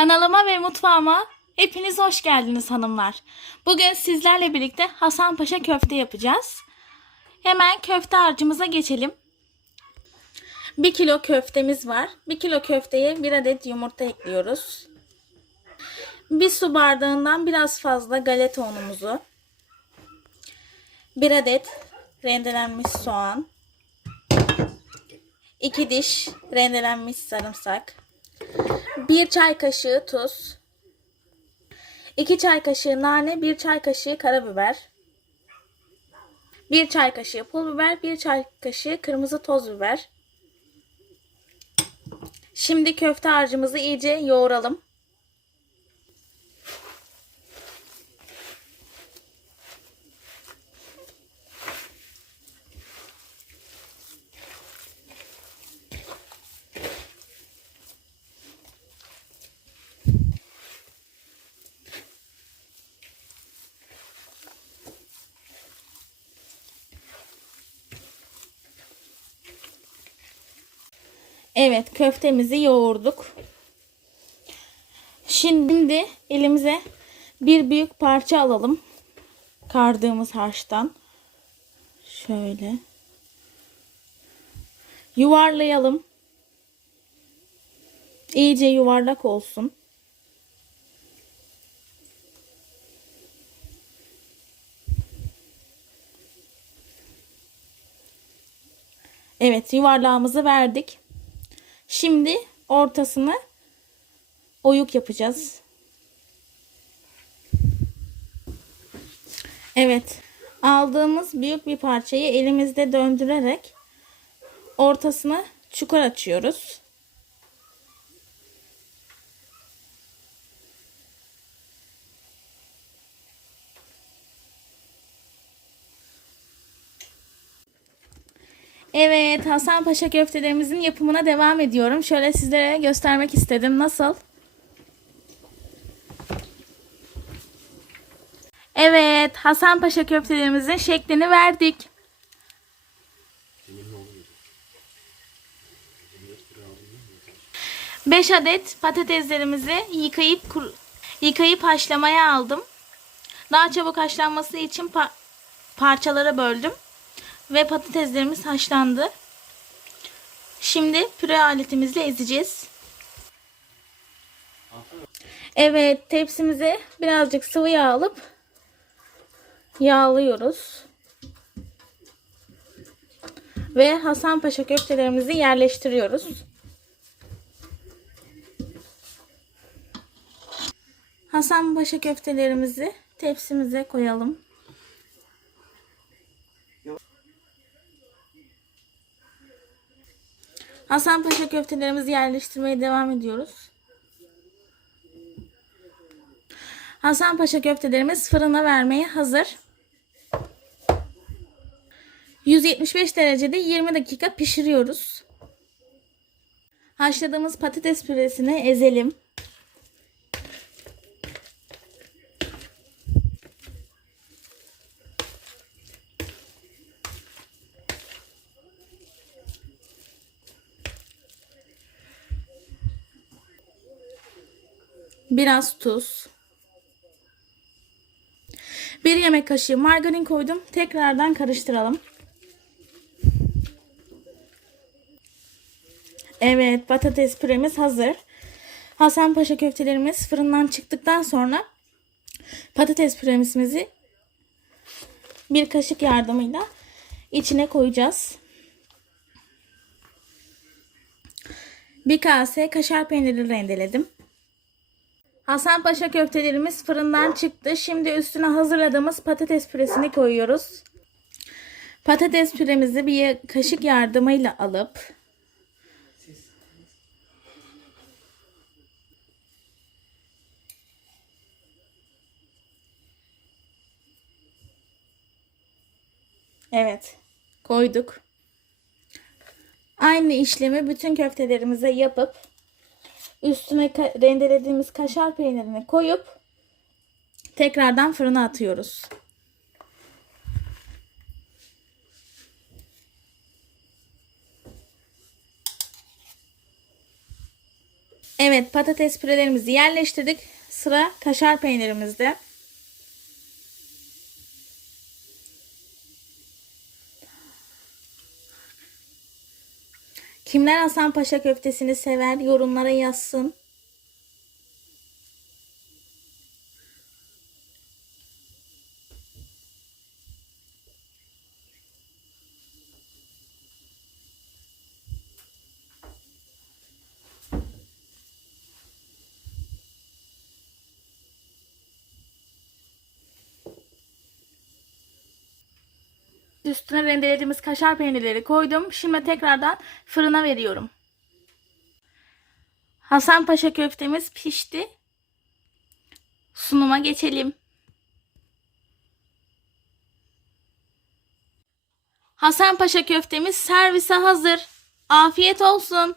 Kanalıma ve mutfağıma hepiniz hoş geldiniz hanımlar. Bugün sizlerle birlikte Hasanpaşa köfte yapacağız. Hemen köfte harcımıza geçelim. 1 kilo köftemiz var. 1 kilo köfteye 1 adet yumurta ekliyoruz. 1 su bardağından biraz fazla galeta unumuzu. 1 adet rendelenmiş soğan. 2 diş rendelenmiş sarımsak. 1 çay kaşığı tuz. 2 çay kaşığı nane, 1 çay kaşığı karabiber. 1 çay kaşığı pul biber, 1 çay kaşığı kırmızı toz biber. Şimdi köfte harcımızı iyice yoğuralım. Evet köftemizi yoğurduk. Şimdi elimize bir büyük parça alalım. Kardığımız harçtan. Şöyle. Yuvarlayalım. İyice yuvarlak olsun. Evet yuvarlağımızı verdik. Şimdi ortasını oyuk yapacağız. Evet. Aldığımız büyük bir parçayı elimizde döndürerek ortasına çukur açıyoruz. Evet, Hasanpaşa köftelerimizin yapımına devam ediyorum. Şöyle sizlere göstermek istedim. Nasıl? Evet, Hasanpaşa köftelerimizin şeklini verdik. Beş adet patateslerimizi yıkayıp kur- yıkayıp haşlamaya aldım. Daha çabuk haşlanması için pa- parçalara böldüm ve patateslerimiz haşlandı. Şimdi püre aletimizle ezeceğiz. Evet tepsimize birazcık sıvı yağ alıp yağlıyoruz. Ve Hasanpaşa köftelerimizi yerleştiriyoruz. Hasanpaşa köftelerimizi tepsimize koyalım. Hasanpaşa köftelerimizi yerleştirmeye devam ediyoruz. Hasanpaşa köftelerimiz fırına vermeye hazır. 175 derecede 20 dakika pişiriyoruz. Haşladığımız patates püresini ezelim. Biraz tuz. Bir yemek kaşığı margarin koydum. Tekrardan karıştıralım. Evet patates püremiz hazır. Hasanpaşa köftelerimiz fırından çıktıktan sonra patates püremizi bir kaşık yardımıyla içine koyacağız. Bir kase kaşar peyniri rendeledim. Hasanpaşa köftelerimiz fırından çıktı. Şimdi üstüne hazırladığımız patates püresini koyuyoruz. Patates püremizi bir kaşık yardımıyla alıp Evet, koyduk. Aynı işlemi bütün köftelerimize yapıp üstüne rendelediğimiz kaşar peynirini koyup tekrardan fırına atıyoruz. Evet patates pürelerimizi yerleştirdik. Sıra kaşar peynirimizde. Kimler Hasan Paşa köftesini sever yorumlara yazsın. Üstüne rendelediğimiz kaşar peynirleri koydum. Şimdi tekrardan fırına veriyorum. Hasan Paşa köftemiz pişti. Sunuma geçelim. Hasan Paşa köftemiz servise hazır. Afiyet olsun.